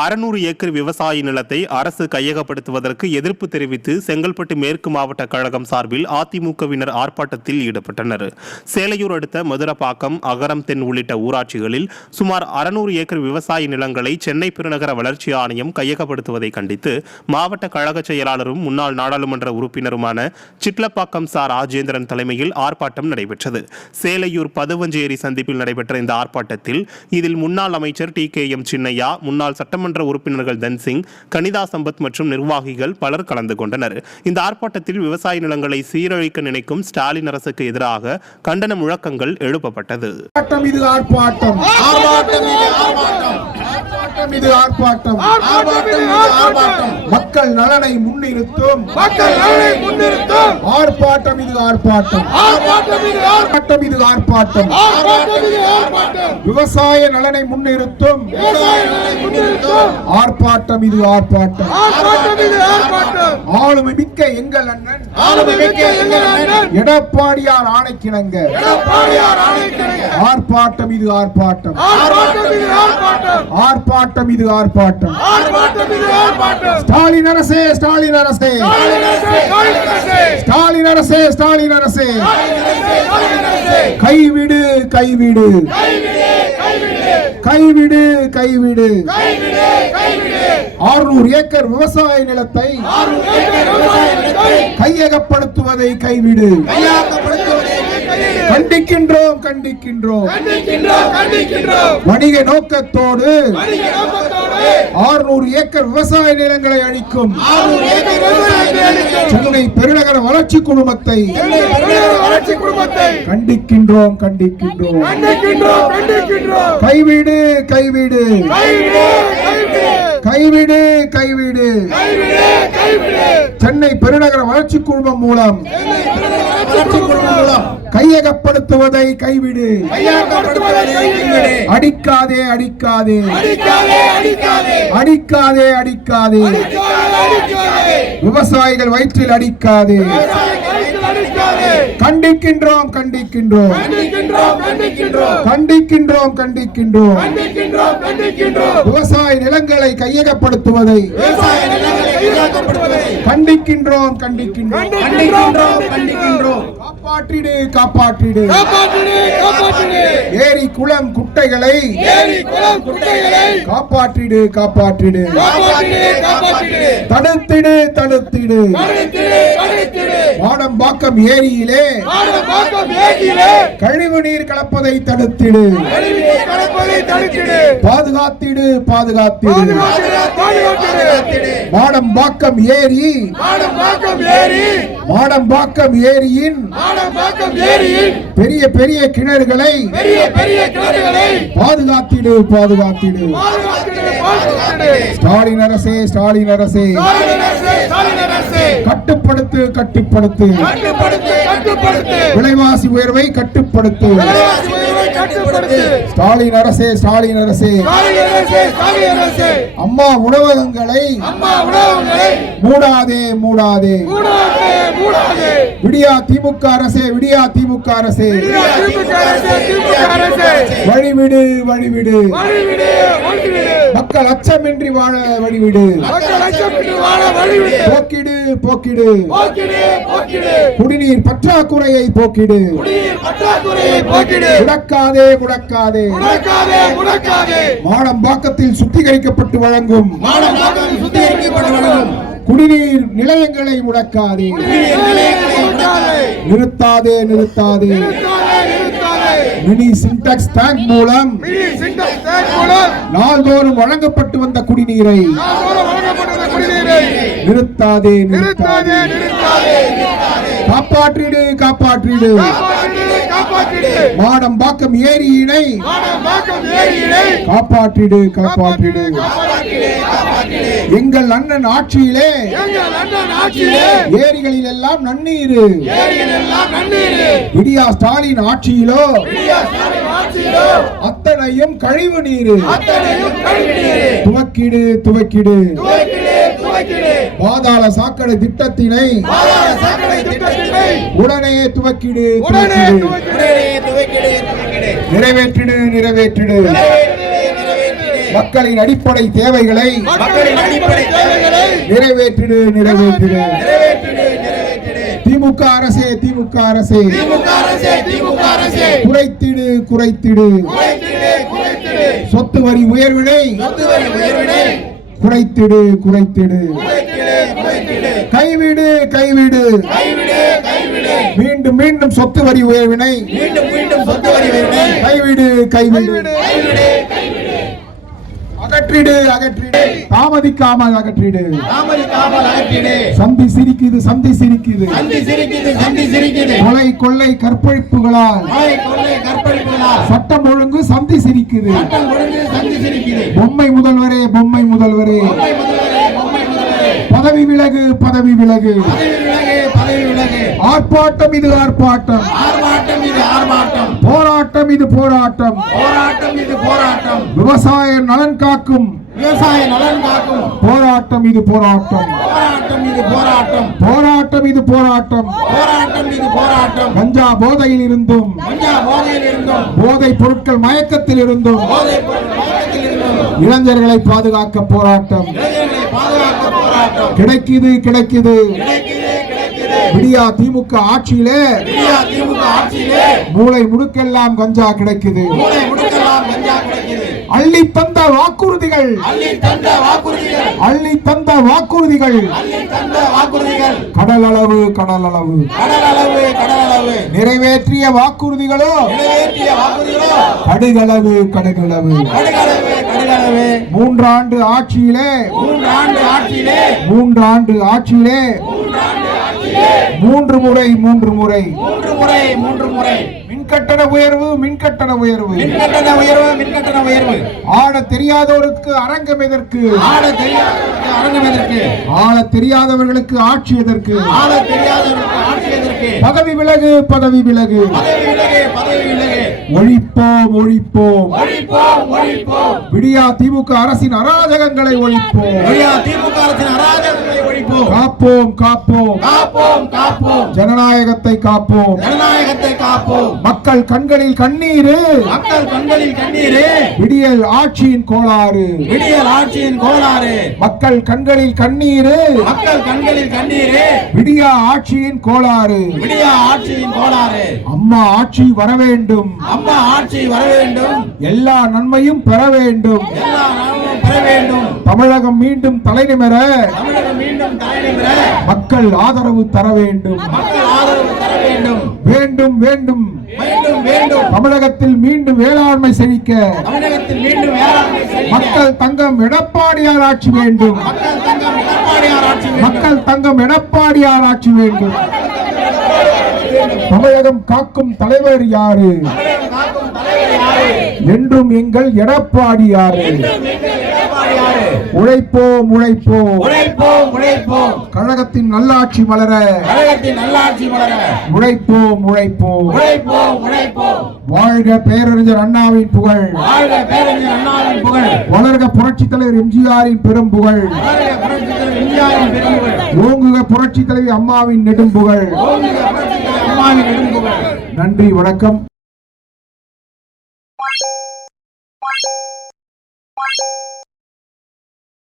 அறுநூறு ஏக்கர் விவசாய நிலத்தை அரசு கையகப்படுத்துவதற்கு எதிர்ப்பு தெரிவித்து செங்கல்பட்டு மேற்கு மாவட்ட கழகம் சார்பில் அதிமுகவினர் ஆர்ப்பாட்டத்தில் ஈடுபட்டனர். சேலையூர் அடுத்த மதுரப்பாக்கம் அகரம் தென் உள்ளிட்ட ஊராட்சிகளில் சுமார் அறுநூறு ஏக்கர் விவசாய நிலங்களை சென்னை பெருநகர வளர்ச்சி ஆணையம் கையகப்படுத்துவதை கண்டித்து மாவட்ட கழக செயலாளரும் முன்னாள் நாடாளுமன்ற உறுப்பினருமான சிட்லப்பாக்கம் சா. ராஜேந்திரன் தலைமையில் ஆர்ப்பாட்டம் நடைபெற்றது. சேலையூர் பதுவஞ்சேரி சந்திப்பில் நடைபெற்ற இந்த ஆர்ப்பாட்டத்தில் இதில் முன்னாள் அமைச்சர் டி. கே. எம். சின்னையா முன்னாள் சட்டமன்ற உறுப்பினர்கள் தன்சிங் கனிதா சம்பத் மற்றும் நிர்வாகிகள் பலர் கலந்து கொண்டனர். இந்த ஆர்ப்பாட்டத்தில் விவசாய நிலங்களை சீரழிக்க நினைக்கும் ஸ்டாலின் அரசுக்கு எதிராக கண்டன முழக்கங்கள் எழுப்பப்பட்டது. ஆர்ப்பாட்டம் இது ஆர்ப்பாட்டம். ஆர்ப்பாட்டம் இது ஆர்ப்பாட்டம். ஆர்ப்பாட்டம் இது ஆர்ப்பாட்டம் ஆர்ப்பாட்டம் மக்கள் நலனை முன்னிறுத்தும் மக்கள் நலனை முன்னிறுத்தும் ஆர்ப்பாட்டம் இது ஆர்ப்பாட்டம் ஆர்ப்பாட்டம் இது ஆர்ப்பாட்டம் இது ஆர்ப்பாட்டம் ஆர்ப்பாட்டம் இது ஆர்ப்பாட்டம் விவசாய நலனை முன்னிறுத்தும் விவசாய நலனை முன்னிறுத்தும் ஆர்ப்பாட்டம் இது ஆர்ப்பாட்டம் ஆர்ப்பாட்டம் இது ஆர்ப்பாட்டம் ஆளுமை மிக்க எங்கள் அண்ணன் ஆளுமை மிக்க எங்கள் அண்ணன் எடப்பாடியார் ஆணைக்கிணங்க எடப்பாடியார் ஆணைக்கிணங்க ஆர்ப்பாட்டம் இது ஆர்ப்பாட்டம் ஆர்ப்பாட்டம் இது ஆர்ப்பாட்டம் ஆர்ப்பாட்டம் ஆர்ப்பாட்டம் இது ஆர்ப்பாட்டம். ஸ்டாலின் அரசே ஸ்டாலின் அரசே. ஸ்டாலின் அரசே, ஸ்டாலின் அரசே, கைவிடு கைவிடு. கைவிடு, கைவிடு. ஆறுநூறு ஏக்கர் விவசாய நிலத்தை கையகப்படுத்துவதை கைவிடு. கண்டிக்கின்றோம் கண்டிக்கின்றோம். வணிக நோக்கத்தோடு ஆறுநூறு ஏக்கர் விவசாய நிலங்களை அழிக்கும். சென்னை பெருநகர வளர்ச்சி குழுமத்தை கண்டிக்கின்றோம் கண்டிக்கின்றோம். கைவிடு கைவிடு. கைவிடு, கைவிடு. சென்னை பெருநகர வளர்ச்சி குழுமம் மூலம் கையகப்படுத்துவதை கைவிடு. அடிக்காதே அடிக்காதே அடிக்காதே, அடிக்காதே. விவசாயிகள் வயிற்றில் அடிக்காதே. கண்டிக்கின்றோம் கண்டிக்கின்றோம். கண்டிக்கின்றோம், கண்டிக்கின்றோம். விவசாய நிலங்களை கையகப்படுத்துவதை. கண்டிக்கின்றோம் கண்டிக்கின்றோம். காப்பாற்றிடு காப்பாற்றிடு. ஏரி குளம் குட்டைகளை. காப்பாற்றிடு காப்பாற்றிடு. தடுத்திடு தடுத்திடு. ஆடம்பாக்கம் ஏரியிலே கழிவு நீர் கலப்பதை தடுத்திடு. பாதுகாத்திடு பாதுகாத்திடு. மாடம்பாக்கம் ஏரி மாடம்பாக்கம் ஏரியின் பெரிய பெரிய கிணறுகளை. பாதுகாத்திடு பாதுகாத்திடு. ஸ்டாலின் அரசே ஸ்டாலின் அரசே. கட்டுப்படுத்து, கட்டுப்படுத்து. விலைவாசி உயர்வை கட்டுப்படுத்து. ஸ்டாலின் அரசே ஸ்டாலின் அரசே. அம்மா உணவகங்களை மூடாதே மூடாதே. விடியா திமுக அரசே விடியா திமுக அரசே. வழிவிடு வழிவிடு. மக்கள் அச்சமின்றி வாழ வழிவிடு போக்கிடு, போக்கிடு. குடிநீர் பற்றாக்குறையை போக்கிடு. முடக்காதே முடக்காதே. மாடம்பாக்கத்தில் சுத்திகரிக்கப்பட்டு வழங்கும். குடிநீர் நிலையங்களை முடக்காதே. நிறுத்தாதே, நிறுத்தாதே. மினி சின்டாக்ஸ் டேங்க் மூலம் நாள்தோறும் வழங்கப்பட்டு வந்த குடிநீரை நிறுத்தாதே நிறுத்தாதே, காப்பாற்றிடு, காப்பாற்றிடு. மாடம்பாக்கம் ஏரியினை காப்பாற்றிடு காப்பாற்றிடு. எங்கள் அண்ணன் ஆட்சியிலே ஏரிகளில் எல்லாம் நன்னீர். விடியா ஸ்டாலின் ஆட்சியிலோ அத்தனையும் கழிவு நீர். துவக்கிடு துவக்கிடு. துவைக்கிடு, துவைக்கிடு. பாதாள சாக்கடை திட்டத்தினை பாதாள சாக்கடை திட்டத்தினை உடனே துவக்கிடு உடனே துவக்கிடு. துவைக்கிடு. நிறைவேற்றிடு நிறைவேற்றிடு. மக்களின் அடிப்படை தேவைகளை மக்களின் அடிப்படை தேவைகளை நிறைவேற்றிடு நிறைவேற்றிடு. திமுக அரசே திமுக அரசே. குறைத்திடு குறைத்திடு. குறைத்திடு குறைத்திடு. சொத்து வரி உயர்வினை. குறைத்திடு குறைத்திடு. கைவிடு கைவிடு. மீண்டும் மீண்டும் சொத்து வரி உயர்வினை. மீண்டும் மீண்டும் சொத்து வரி உயர்வினை. கைவிடு கைவிடு. அகற்றிடு அகற்றிடு. தாமதிக்காமல் அகற்றிடு. தாமதிக்காமல் அகற்றிடு. சந்தி சிரிக்குது சந்தி சிரிக்குது. சந்தி சிரிக்குது சந்தி சிரிக்குது. கொலை கொள்ளை கற்பழிப்புகளால். மழை கொள்ளை கற்பழிப்புகளால். சட்டம் ஒழுங்கு சந்தி சிரிக்குது. சட்டம் ஒழுங்கு சந்தி சிரிக்குது. பொம்மை முதல்வரே பொம்மை முதல்வரே. பொம்மை முதல்வரே. பதவி விலகு பதவி விலகு. பதவி விலகு பதவி விலகு. ஆர்ப்பாட்டம் இது ஆர்ப்பாட்டம். ஆர்ப்பாட்டம் இது ஆர்ப்பாட்டம். போராட்டம் இது போராட்டம். போராட்டம் இது போராட்டம். விவசாய நலன் காக்கும். விவசாய நலன் காக்கும். போராட்டம் இது போராட்டம். போராட்டம் இது போராட்டம். போராட்டம் இது போராட்டம். போராட்டம் இது போராட்டம். கஞ்சா போதையில் இருந்தும். கஞ்சா போதையில் இருந்தும். போதைப் பொருட்கள் மயக்கத்தில் இருந்தும். போதைப் பொருள் மயக்கத்தில் இருந்தும். இளைஞர்களை பாதுகாக்க போராட்டம். இளைஞர்களை பாதுகாக்க போராட்டம் கிடைக்குது கிடைக்குது. விடியா திமுக ஆட்சியிலே மூளை முடுக்கெல்லாம் கஞ்சா கிடைக்குது. அள்ளி தந்த வாக்குறுதிகள். அள்ளி தந்த வாக்குறுதிகள். கடல் அளவு கடல் அளவு நிறைவேற்றிய வாக்குறுதிகளோ? கடுகளவு. கடுகளவு. கடுகளவு மூன்றாண்டு ஆட்சியிலே. மூன்று ஆண்டு ஆட்சியிலே. மூன்றாண்டு ஆட்சியிலே. மூன்று முறை மூன்று முறை. மூன்று முறை மூன்று முறை. மின்கட்டண உயர்வு மின்கட்டண உயர்வு. மின்கட்டண உயர்வு மின்கட்டண உயர்வு. ஆட தெரியாதோருக்கு அரங்கம் எதற்கு? ஆட தெரியாத அரங்கம் எதற்கு? ஆள தெரியாதவர்களுக்கு ஆட்சி எதற்கு? ஆட தெரியாதவருக்கு ஆட்சி எதற்கு? பதவி விலகு பதவி விலகு. பதவி விலகு பதவி விலகு ஒழிப்போம் ஒழிப்போம். ஒழிப்போம் ஒழிப்போம். விடியா திமுக அரசின் அராஜகங்களை ஒழிப்போம். ஒழியா திமுக அரசின் அராஜகங்களை ஒழிப்போம். காப்போம் காப்போம். காப்போம் காப்போம். ஜனநாயகத்தை காப்போம். ஜனநாயகத்தை காப்போம். மக்கள் கண்களில் கண்ணீரு. மக்கள் கண்களில் கண்ணீரு. விடியல் ஆட்சியின் கோளாறு. விடியல் ஆட்சியின் கோளாறு. மக்கள் கண்களில் கண்ணீரு. மக்கள் கண்களில் கண்ணீரு. விடியா ஆட்சியின் கோளாறு. விடிய ஆட்சியின் கோளாறு. அம்மா ஆட்சி வர வேண்டும் அம்மா ஆட்சி வர வேண்டும். எல்லா நன்மையும் பெற வேண்டும். எல்லா நலமும் பெற வேண்டும். தமிழகம் மீண்டும் தலைநிமிர தமிழகம் மீண்டும் தலைநிமிர மக்கள் ஆதரவு தர வேண்டும். மக்கள் ஆதரவு தர வேண்டும். வேண்டும் வேண்டும். வேண்டும் வேண்டும். தமிழகத்தில் மீண்டும் வேளாண்மை செழிக்க. தமிழகத்தில் மீண்டும் வேளாண்மை மக்கள் தங்கம் எடப்பாடியார் ஆட்சி வேண்டும். மக்கள் தங்கம் எடப்பாடியார் ஆட்சி வேண்டும். மக்கள் தங்கம் எடப்பாடியார் ஆட்சி வேண்டும். தமிழகம் காக்கும் தலைவர் யாரு? என்றும் எங்கள் எடப்பாடியாரு உழைப்போம் உழைப்போம். உழைப்போம் உழைப்போம். கழகத்தின் நல்லாட்சி மலர கழகத்தின் நல்லாட்சி மலர உழைப்போம் உழைப்போம். உழைப்போம் உழைப்போம். வாழ்க பேரறிஞர் அண்ணாவின் புகழ். வாழ்க பேரறிஞர் அண்ணாவின் புகழ். வளர்க புரட்சித் தலைவர் எம்ஜிஆரின் பெரும் புகழ். ஓங்குக புரட்சித் தலைவி அம்மாவின் நெடும்புகழ். நன்றி வணக்கம்.